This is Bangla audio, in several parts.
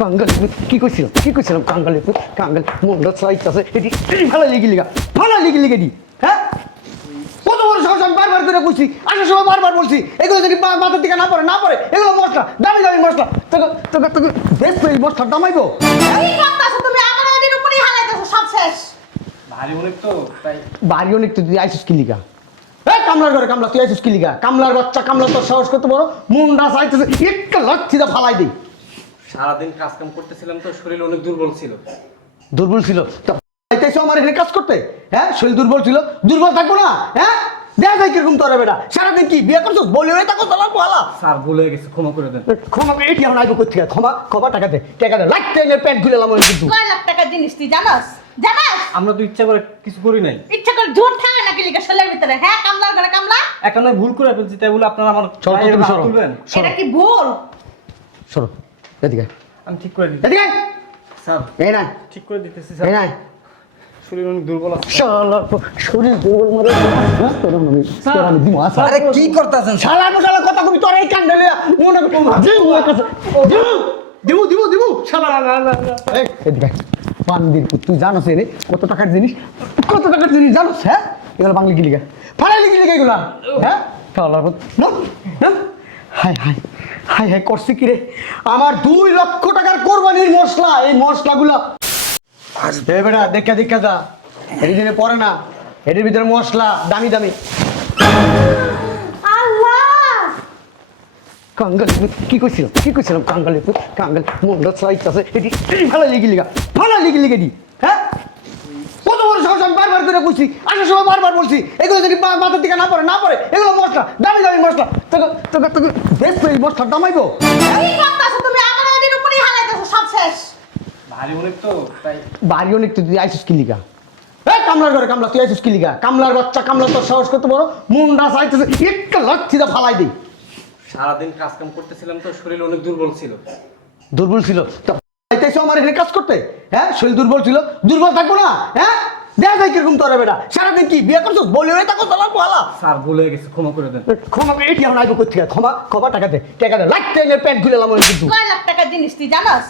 কাঙ্গালি কি কইছিলাম কাঙ্গালি কাঙ্গালি মন্ডল চাইতেছে এটি ভালো লিগি লিগা এটি হ্যাঁ কত বড় সাহস আমি বারবার করে কইছি আসার সময় বারবার বলছি এগুলো যদি মাথার দিকে না পড়ে এগুলো মশলা দামি মশলা তোকে তোকে তোকে বেশ এই মশলা দামাইবো কি করতাছো তুমি আমার এর উপরই হালাইতেছো সব শেষ ভারী অনেক তো তাই বাড়ি অনেক তো তুই আইসিস কি লিগা এই কামলার ঘরে কামলা তুই আইসিস কি লিগা কামলার বাচ্চা কামলা তোর সাহস কত বড় মুন্ডা চাইতেছে একটা লাচ্ছিটা ফালাই দিই সারাদিন কাজ কাম করতেছিলাম তো শরীর অনেক দুর্বল ছিল। দুর্বল ছিল তা আইতেছো আমার এখানে কাজ করতে হ্যাঁ শরীর দুর্বল ছিল দুর্বল থাকবো না হ্যাঁ দেখা যায় কিরকম তোর বেটা সারাদিন কি বিয়ে করছো বলি হয়ে থাকো চালার পালা স্যার ভুল হয়ে গেছে, ক্ষমা করে দেন। ক্ষমা করে এটি এখন আইবো করতে ক্ষমা টাকা দে লাগতে প্যান্ট খুলে এলাম কিন্তু কয় লাখ টাকা জিনিস তুই জানাস আমরা তো ইচ্ছা করে কিছু করি নাই। ইচ্ছা করে জোর থাকে নাকি লিখা শরীরের ভিতরে হ্যাঁ কামলার ঘরে কামলা এখন আমি ভুল করে ফেলছি তাই বলে আপনারা আমার চলো, গায়ে তুমি হাত সরো। তুলবেন? এটা কি ভুল সরো এদিকে আমি ঠিক করে দিচ্ছি এদিকে স্যার, এই না ঠিক করে দিতেছি এই স্যার। না শরীর অনেক দুর্বল আছে। শালা শরীর দুর্বল মরে তোর আমি দিমু আসা আরে কি করতেছেন? শালা কথা কবি তোর এই কান্দে লিয়া মনে কর যে ওর কাছে দিমু শালা এই এদিকে পান্দির পুত তুই জানোস রে কত টাকার জিনিস জানোস হ্যাঁ এগুলো বাংলা কি লিখা ফাড়াইলি কি লিখা এগুলা হ্যাঁ শালা পুত না না হাই করছে কি রে আমার 2 লক্ষ টাকার কোরবানির মশলা এই মশলাগুলো এ বেটা দেখা যা এর দিনে পরে না এর ভিতরে মশলা দামি আল্লাহ কাঙ্গালি কি কইছিলাম কাঙ্গালি মন্ডল চাইতেছে এটি ভালো লিগি লিগা এটি হ্যাঁ কত বড় সাহস আমি বারবার করে কইছি আসার সময় বারবার বলছি এগুলো যদি মাথার দিকে না পড়ে এগুলো মশলা দামি মশলা তোকে বেশ এই মশলা দামাইবো কি করতাছো তুমি আমার এর উপরই হালাইতেছো সব শেষ ভারী অনেক তো তাই বাড়ি অনেক তো তুই আইসিস কি লিগা এই কামলার ঘরে কামলা তুই আইসিস কি লিগা কামলার বাচ্চা কামলা তোর সাহস কত বড় মুন্ডা চাইতেছে একটা লাচ্ছিটা ফালাই দিই সারাদিন কাজ কাম করতেছিলাম তো শরীর অনেক দুর্বল ছিল। দুর্বল ছিল তা আইতেছো আমার এখানে কাজ করতে হ্যাঁ শরীর দুর্বল ছিল দুর্বল থাকবো না হ্যাঁ দেখা যায় কিরকম তোর বেটা সারাদিন কি বিয়ে করছো বলি হয়ে থাকো চালার পালা স্যার ভুল হয়ে গেছে, ক্ষমা করে দেন। ক্ষমা করে এটি এখন আইবো করতে ক্ষমা টাকা দে লাগতে প্যান্ট খুলে এলাম কিন্তু কয় লাখ টাকা জিনিস তুই জানাস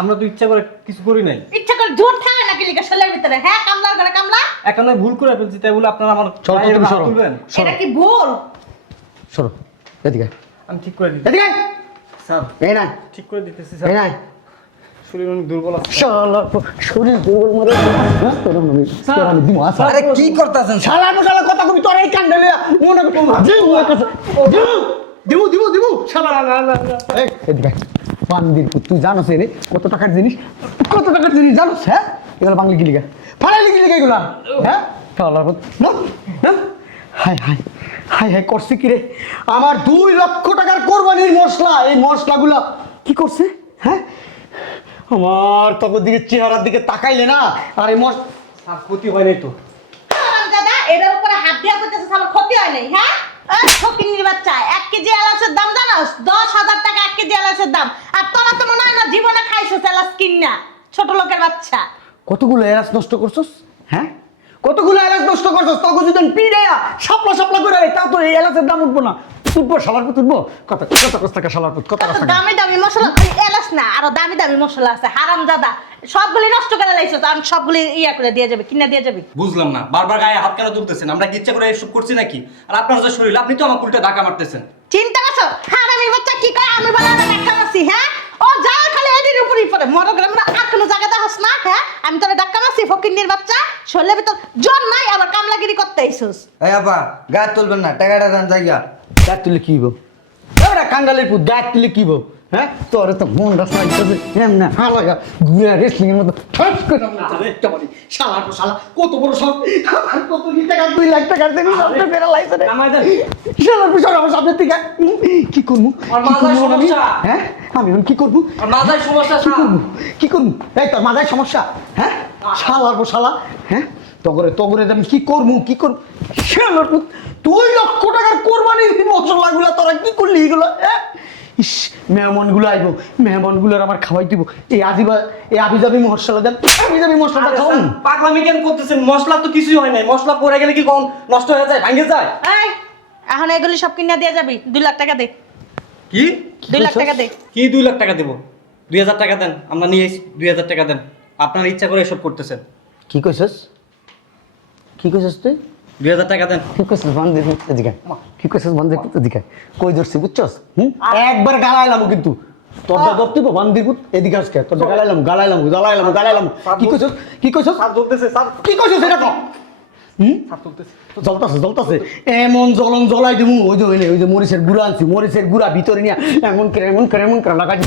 আমরা তো ইচ্ছা করে কিছু করি নাই। ইচ্ছা করে জোর থাকে নাকি লিখা শরীরের ভিতরে হ্যাঁ কামলার ঘরে কামলা এখন আমি ভুল করে ফেলছি তাই বলে আপনারা আমার চলো, গায়ে তুমি হাত সরো। তুলবেন? এটা কি ভুল সরো এদিকে আমি ঠিক করে দিচ্ছি এদিকে স্যার, এই না ঠিক করে দিতেছি এই স্যার। না শরীর অনেক দুর্বল আছে। শালা শরীর দুর্বল মরে তোর আমি দিমু আসা আরে কি করতেছেন? শালা কথা কবি তোর এই কান্দে লিয়া মনে কর যে ওর কাছে দিমু শালা এই এদিকে পান্দির পুত তুই জানোস রে কত টাকার জিনিস জানোস হ্যাঁ এগুলো বাংলা কি লিখা ফাড়াইলি কি লিখা এগুলা হ্যাঁ শালা পুত না হাই করছে কি রে আমার 2 লক্ষ টাকার কোরবানির মশলা এই মশলাগুলো কি করছে হ্যাঁ আমার তখন দিকে চেহারার দিকে তাকাইলে না আর এই স্যার ক্ষতি হয় নাই তো। দাদা এটার উপরে হাত দিয়া করতেছিস আমার ক্ষতি হয় নাই হ্যাঁ ফকিন্নির বাচ্চা 1 কেজি এলাচের দাম জানোস 10,000 টাকা 1 কেজি এলাচের দাম আর তোরা তো মনে হয় না জীবনে খাইছিস এলাচ কিনা ছোট লোকের বাচ্চা কতগুলো এলাচ নষ্ট করছস হ্যাঁ কতগুলো এলাচ নষ্ট করছস তখন যদি পিড়াইয়া সাপলা করে তা তো এই এলাচের দাম উঠবো না উঠবো শালার পুত উঠবো কত টাকা শালার পুত কত টাকা দামি মশলা খালি এলাচ না আরো দামি মশলা আছে হারামজাদা সবগুলি নষ্ট করে লাইছো তো আমি সবগুলি ইয়া করে দিয়ে যাবে কিনা দিয়ে যাবে বুঝলাম না, বারবার গায়ে হাত কেন তুলতেছেন? আমরা কি ইচ্ছা করে এসব করছি নাকি? আর আপনার যে শরীর, আপনি তো আমার উল্টে ধাক্কা মারতেছেন। চিন্তা করছো হারামির বাচ্চা কি করে আমি বলা না ধাক্কা মারছি হ্যাঁ ও যা খালি এদির উপরই পড়ে মরো গ্রামে আর কোনো জায়গা দেখাস না হ্যাঁ আমি তোরে ধাক্কা মারছি ফকিন্নির বাচ্চা শরীরের ভিতর জন নাই আবার কামলাগিরি করতে আইছস এই আপা গায়ে তুলবেন না, টাকাটা দেন জায়গা। গাছ তুলে কি হইব এবারে কাঙ্গালের পুত গাছ তুলে কি হইব হ্যাঁ তোর তো মন রাস্তা এমনি হালাগা ঘুরে রেসলিং এর মতো ঠাস করে একটা বলি শালা কত বড় সব আমার কত টাকা 2 লাখ টাকার দেবি সব ফেরা লাইছে রে নামাই দেন। শালা বিষয় আমার সামনে থেকে কি করবো আমার মাথায় সমস্যা। হ্যাঁ আমি এখন কি করবো আর মাথায় সমস্যা কি স্যার। করবো এই তোর মাথায় সমস্যা হ্যাঁ শালা হ্যাঁ তগরে আমি কি করবো শালার পুত 2 লক্ষ টাকার কোরবানির মশলাগুলা তোরা কি করলি এগুলো হ্যাঁ ইস মেহমানগুলোর আমার খাওয়াই দিব এই আবিজাবি মশলা দেন আবিজাবি মশলাটা আরে খাওয়ান স্যার, পাগলামি কেন করতেছেন? মশলা তো কিছুই হয় নাই। মশলা পড়ে গেলে কি কখন নষ্ট হয়ে যায়, ভাঙে যায়? এই এখন এগুলি সব কিনা দিয়ে যাবি 2 লাখ টাকা দে কি 2 লাখ টাকা দে কি 2 লাখ টাকা দেবো? 2000 টাকা দেন, আমরা নিয়ে এসেছি, 2000 টাকা দেন। আপনার ইচ্ছা করে এসব করতেছেন। কি কইছস তুই 2000 টাকা দেন। কি কইছস বান্দির পুত এদিকে কি কইছস বান্দির পুত এদিকে কই ধরছি বুঝছস একবার গালাইলাম কিন্তু তোর দা দপ্তি বান্দির পুত এদিকে আসকে তোর গালাইলাম কি কইছস স্যার জ্বলতেছে স্যার। কি কইছস এটা কর স্যার জ্বলতেছে। জ্বলতাছে এমন জ্বলন জ্বলাই দিমু ওই যে মরিচের গুঁড়া আনছি মরিচের গুঁড়া ভিতরে নিয়ে এমন করে লাগাই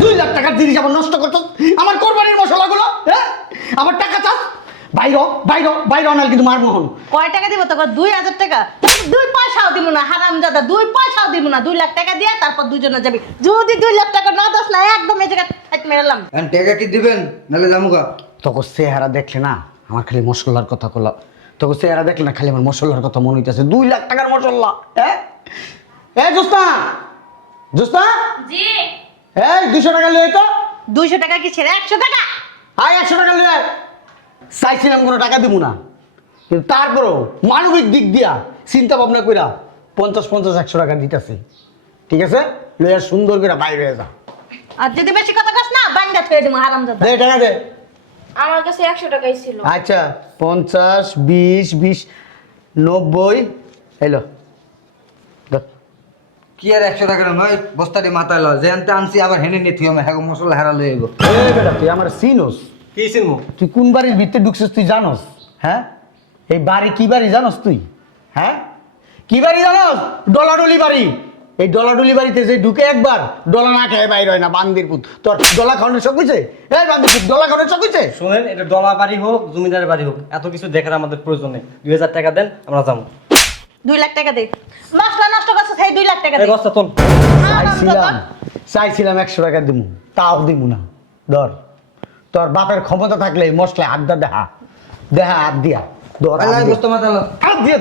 2 লাখ টাকার জিনিস আবার নষ্ট করছস আমার কোরবানির মশলাগুলো হ্যাঁ আমার টাকা চাস বাইর আনাল কিন্তু মারবো হন কয় টাকা দিব তোকে? 2000 টাকা? 2 পয়সাও দিব না হারামজাদা, 2 পয়সাও দিব না। 2 লাখ টাকা দিয়ে তারপর দুজনে যাবি। যদি 2 লাখ টাকা না দাস না একদম এই জায়গা হাইট মেরালাম। এখন টাকা কি দিবেন নাহলে জামুকা? তোকে চেহারা দেখলে না আমার খালি মশলার কথা কলা তোকে চেহারা দেখলে না খালি আমার মশলার কথা মনে হইতেছে 2 লাখ টাকার মশলা হ্যাঁ জোস্তা জি এই 200 টাকা লই তো 200 টাকা কি ছেড়ে 100 টাকা? আয় 100 টাকা লই চাইছিলাম কোনো টাকা দিব না কিন্তু তারপরও মানবিক দিক দিয়া চিন্তা ভাবনা কইরা 50 100 টাকা দিতেছি ঠিক আছে লইয়া সুন্দর করে বাইরে হয়ে যা আর যদি বেশি কথা কস না বাঙ্গা থয়ে দিমু হারামজাদা। দে টাকা দে আমার কাছে 100 টাকাই ছিল। আচ্ছা 50 20 90 এলো কি আর 100 টাকা নয় বস্তাটি মাথায় লয় যে আনতে আনছি আবার হেনে নিয়ে থিও হ্যাঁ মশলা হারা লয়ে গো। এই বেটা তুই আমার চিনোস কি চিনবো? তুই কোন বাড়ির ভিতরে ঢুকছিস তুই জানোস হ্যাঁ এই বাড়ি কি বাড়ি জানোস তুই হ্যাঁ কি বাড়ি জানোস ডলাডলি বাড়ি এই ডলাডলি বাড়িতে যে ঢুকে একবার ডলা না খেয়ে বাইর হয় না বান্দির পুত তোর ডলা খাওয়ানোর শখ হয়েছে এই বান্দির পুত ডলা খাওয়ানোর শখ হয়েছে শোনেন, এটা ডলা বাড়ি হোক জমিদারের বাড়ি হোক এত কিছু দেখার আমাদের প্রয়োজন নেই। 2000 টাকা দেন, আমরা যাবো। 2 লাখ টাকা দে। মশলা নষ্ট করছিস সেই 2 লাখ টাকা এই দে। বস্তা তোল। চাইছিলাম 100 টাকা দিমু তাও দিমু না ধর তোর বাপের ক্ষমতা থাকলে এই মশলায় হাত দেখা হাত দিয়া ধর আল্লাহ বস্তা মাথা লো। হাত দিয়ে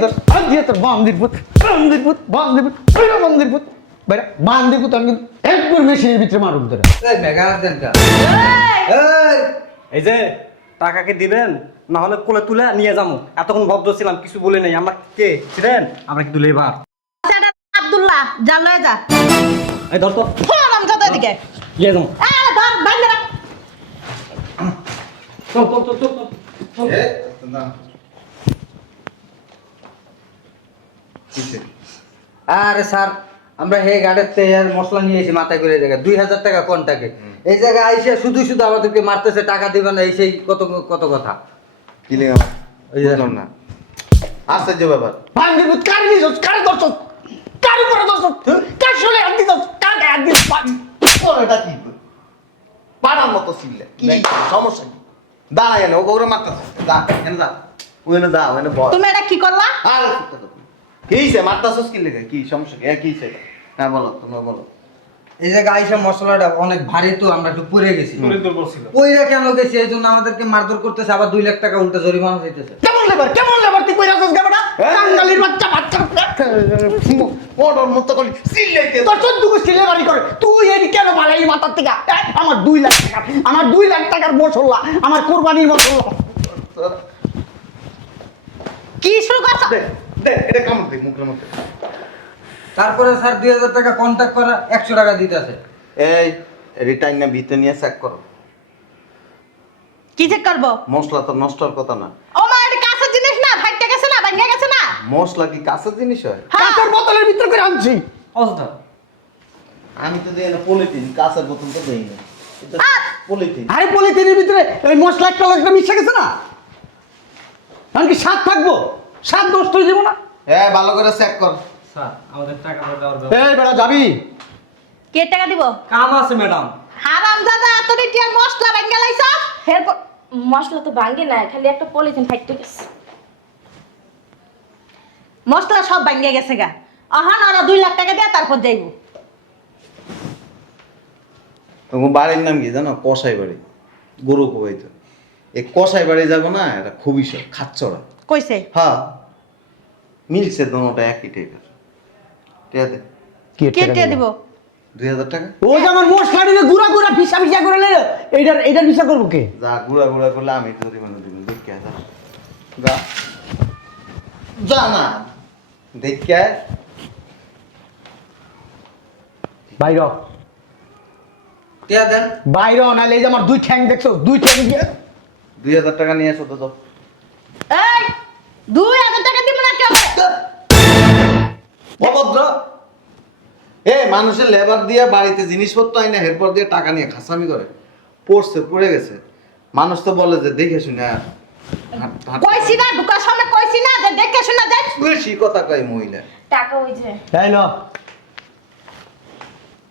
তোর বান্দির পুত বাইরা বান্দির পুত আমি কিন্তু একবার মেশিনের ভিতরে মারুম তোরা এই মেঘার দেন কা এই! এই এই যে টাকা কি দিবেন না হলে কোলে তুলে নিয়ে যাবো। এতক্ষণ ভদ্র ছিলাম, কিছু বলে নেই। আমরা কে ছিলেন? আমরা কিন্তু লেবার। সেটা আব্দুল্লাহ যা লয়ে যা। এই ধর তো, হারামজাদা এদিকে। নিয়ে যাবো। ধর বাইরে রাখ। চল। আরে স্যার আমরা হে গাড়ির তেল মশলা নিয়ে এসে মাথায় করে জায়গা 2000 টাকা কোনটাকে এই জায়গায় আইসে শুধু আমাদেরকে মারতেছে টাকা দিবে না এই সেই কত কথা কি লেগে বুঝলাম না আশ্চর্য ব্যাপার বান্দির পুত কার নিছস কার দর্শক কার উপরে দর্শক কার শোলে হাত দিছস কার গায়ে হাত দিছস এটা কি পাড়ার মতো ছিলে কি সমস্যা কি দাঁড়া এনে ওকে মারতেছে যা এনে যা ওখানে যা ওখানে বল তুমি এটা কি করলা? আর কি হইছে মারতাছস কি লেগে কি সমস্যা কি কি হইছে হ্যাঁ বলো তোমরা বলো এই জায়গায় আইসা মশলাটা অনেক ভারী তো আমরা একটু পড়ে গেছি শরীর দুর্বল ছিল। পইরা কেন গেছি এই জন্য আমাদেরকে মারধর করতেছে আবার 2 লাখ টাকা উল্টা জরিমানা দিতেছে কেমন লেবার তুই কইরা আছিস গাবড়া কাঙ্গালির বাচ্চা ওর মতো করে সিল্লাইতে তোর চোদ্দ গোষ্ঠী লেবারি করে তুই এটি কেন বালাই মাথার থেকে আমার 2 লাখ টাকা আমার 2 লাখ টাকার মশলা আমার কোরবানির মশলা কি শুরু করছ? দে দে এটা কামড় দে মুখের মধ্যে তারপরে স্যার 2000 টাকা কন্টাক্ট করা 100 টাকা দিতেছে এই রিটার্ন না ভিতরে নিয়ে চেক করো কি চেক করব? মশলা তো নষ্ট হওয়ার কথা না ও মা এটা কাঁচা জিনিস না, ফাইটে গেছে না, ভাঙে গেছে না। মশলা কি কাঁচা জিনিস হয় কাঁচের বোতলের ভিতরে করে আনছি অবস্থা আমি তো দিই না পলিথিন কাঁচার বোতল তো দেই না এটা পলিথিন আরে পলিথিনের ভিতরে ওই মশলা একটা মিশে গেছে না আমি কি স্বাদ থাকবো স্বাদ নষ্ট হয়ে যাবো না হ্যাঁ ভালো করে চেক কর স্যার আমাদের টাকা দেওয়ার এই বেড়া যাবি কে টাকা দিব? কাম আছে ম্যাডাম। হারামজাদা এতটি টিয়ার মশলা ভাঙে লাইছ। এরপর মশলা তো ভাঙে না, খালি একটা পলিথিন ফাইটে গেছে। মশলা সব ভাঙে গেছে গা। আহান ওরা 2 লাখ টাকা দিয়ে তারপর যাইবো। তোমার বাড়ির নাম কি জানো কসাই বাড়ি গরু কোবাইতো এই কসাই বাড়ি যাবো না এটা খুবই সব খাচ্চড়া কইছে হ্যাঁ মিলছে দোনোটা একই টাইপের ঠিক আছে কি কে টাকা দিব? 2000 টাকা ও যে আমার মশলা নিয়ে গুড়া ফিসা করে নিল এইটার ফিসা করবো কে যা গুড়া গুড়া করলে আমি জরিমানা দিব দেখে যা যা যা না দেখে বাইর টিয়া দেন। বাইরে নাইলে এই যে আমার দুই ঠ্যাং দেখছো, দুই ঠ্যাং দিয়ে 2000 টাকা নিয়ে এসো তো তো। এই 2000 টাকা দিব না কেউ অভদ্র। মানুষের লেবার দিয়ে বাড়িতে জিনিসপত্র আইনা এরপর দিয়ে টাকা নিয়ে খাসামি করে, পড়ে গেছে। মানুষ তো বলে যে দেখে শুনে কইছি না ঢুকার সামনে কইছি না যে দেখে শুনে যাই। বেশি কথা কয় মহিলা। টাকা ওই যে তাই না?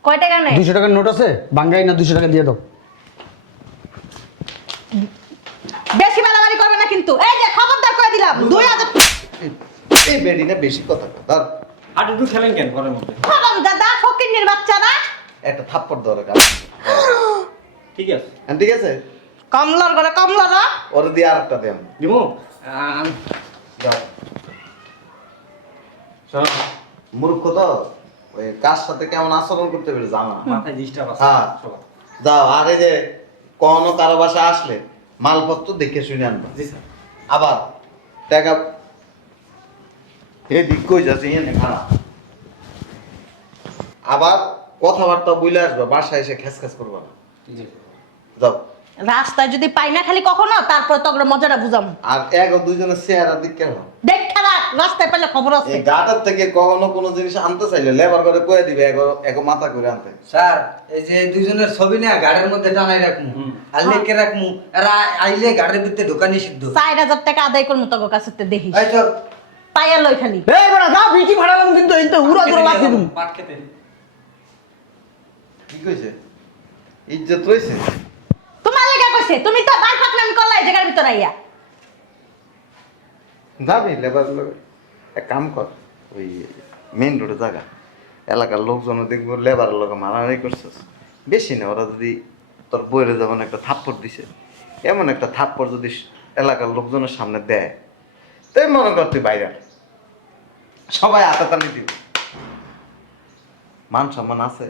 কয় টাকা নেই? 200 টাকার নোট আছে, বাঙ্গাই না 200 টাকা দিয়ে দাও। বেশি বাড়াবাড়ি করবে না কিন্তু। এই যে খবরদার করে দিলাম 2000। এই বেডি না বেশি কথা কয়। ধর আর একটু খেলেন কেন ঘরের মধ্যে? খবর দাদা ফকিন্নির বাচ্চারা। একটা থাপ্পড় দরকার। ঠিক আছে, ঠিক আছে, কমলার ঘরে কমলারা। ওরে দিয়ে আরেকটা দেন। দিব। যাও। শোনো, মূর্খ তো, ওই কার সাথে কেমন আচরণ করতে পারে জানা না। মাথায় ডিস্টার্ব আছে হ্যাঁ। সবার। যাও, আর এই যে কোনো কারো বাসা আসলে মালপত্র দেখে শুনে আনবা। জি স্যার। আবার টাকা এদিক কই যাচ্ছে এনে খানা। আবার কথাবার্তা বলে আসবা, বাসায় এসে খেস করবা না। জি। যাও। রাস্তায় যদি পাই না খালি কখনো, তারপর তোর মজাটা বুঝাম। আর দুইজনের চেহারা দিক কেন? দেখ খেলা রাস্তায় পেলে খবর আছে। এই গাটার থেকে কখনো কোনো জিনিস আনতে চাইলে লেবার করে কয়ে দিবে এক মাথা করে আনতে। স্যার এই যে দুইজনের ছবি না গাড়ির মধ্যে টানাই রাখমু আর লেখে রাখমু, এরা আইলে গাড়ির ভিতরে ঢোকা নিষিদ্ধ। 4000 টাকা আদায় করবো তোর কাছে দেখি। এই চল। পাইয়া লই খালি। এই বড়া যা বিচি ফাড়ালাম কিন্তু এই তো উড়া দুরা লাগি তুমি। পাট খেতে। কি কইছে? ইজ্জত রইছে? তোমার লেগে কইছে, তুমি তো বাই ফাকলামি করলা এই জায়গার ভিতর আইয়া। যাবি লেবার লগে এক কাম কর, ওই মেইন রোডে জায়গা এলাকার লোকজন দেখবো লেবারের লগে মারামারি করছিস। বেশি না, ওরা যদি তোর বইরে যেমন একটা থাপ্পড় দিছে, এমন একটা থাপ্পড় যদি এলাকার লোকজনের সামনে দেয়, তাই মনে কর তুই বাইরে সবাই আতাতালি দিব। মান সম্মান আছে?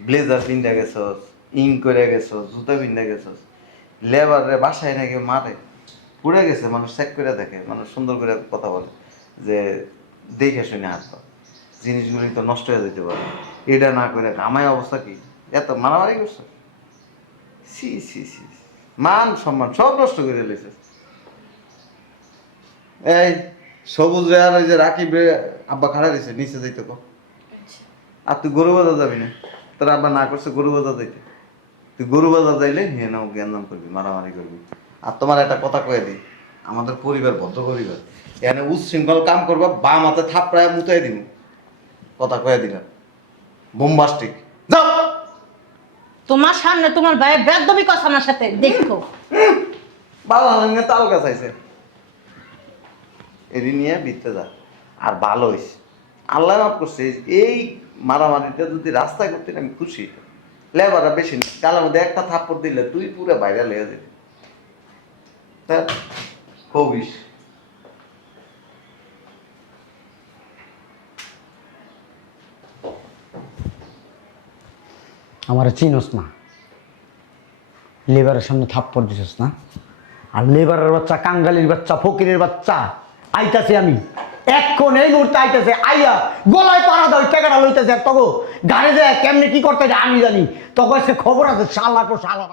ব্লেজার পিন্ধে গেছস, ইং করে গেছস, জুতা পিন্ধে গেছস, লেবারে বাসায় নাকি মারে, পুড়ে গেছে, মানুষ চেক করে দেখে, মানুষ সুন্দর করে কথা বলে যে দেখে শুনে আসবা, জিনিসগুলি তো নষ্ট হয়ে যেতে পারে। এটা না করে গামায় অবস্থা কি, এত মারামারি করছে? সি সি সি, মান সম্মান সব নষ্ট করে লেছে। এই সবুজ রে আর ওই যে রাকিব রে আব্বা খাড়া দিছে, নিচে যাইতে কো। আর তুই গরু বাজার যাবি না? তোর আব্বা না করছে গরু বাজার যাইতে। তুই গরু বাজার যাইলে নিয়ে নাও, জ্ঞানদাম করবি, মারামারি করবি। আর তোমার একটা কথা কয়ে দিই, আমাদের পরিবার ভদ্র পরিবার, এখানে উচ্ছৃঙ্খল কাম করবা, বাম হাতে থাপড়ায় মুতাই দিব। কথা কয়ে দিলাম, বোমবাস্টিক। যাও। তোমার সামনে তোমার ভাইয়ের বেদবি কথা আমার সাথে দেখো। ভালো হাঙ্গে তাল গাছ আইছে, এরি নিয়ে বিতে যা। আর ভালো হইছে, আল্লাহ মাফ করছে। এই মারামারিটা যদি রাস্তায় করতে আমি খুশি। লেবাররা বেশি না, গালের মধ্যে একটা থাপ্পড় দিলে তুই পুরো বাইরে লেগে যাবি। কবিস আমার চিনোস না, লেবারের সামনে থাপ্পড় দিছিস না? আর লেবারের বাচ্চা, কাঙ্গালির বাচ্চা, ফকিরের বাচ্চা, আইতাছে আমি এক্ষণ এই মুহূর্তে আইতাছে, আইয়া গলায় পাড়া দাও, টাকাটা লইতেছে। আর তখন গাড়ি যায় কেমনে কি করতে আমি জানি, তখন সে খবর আছে শালা তো শালা।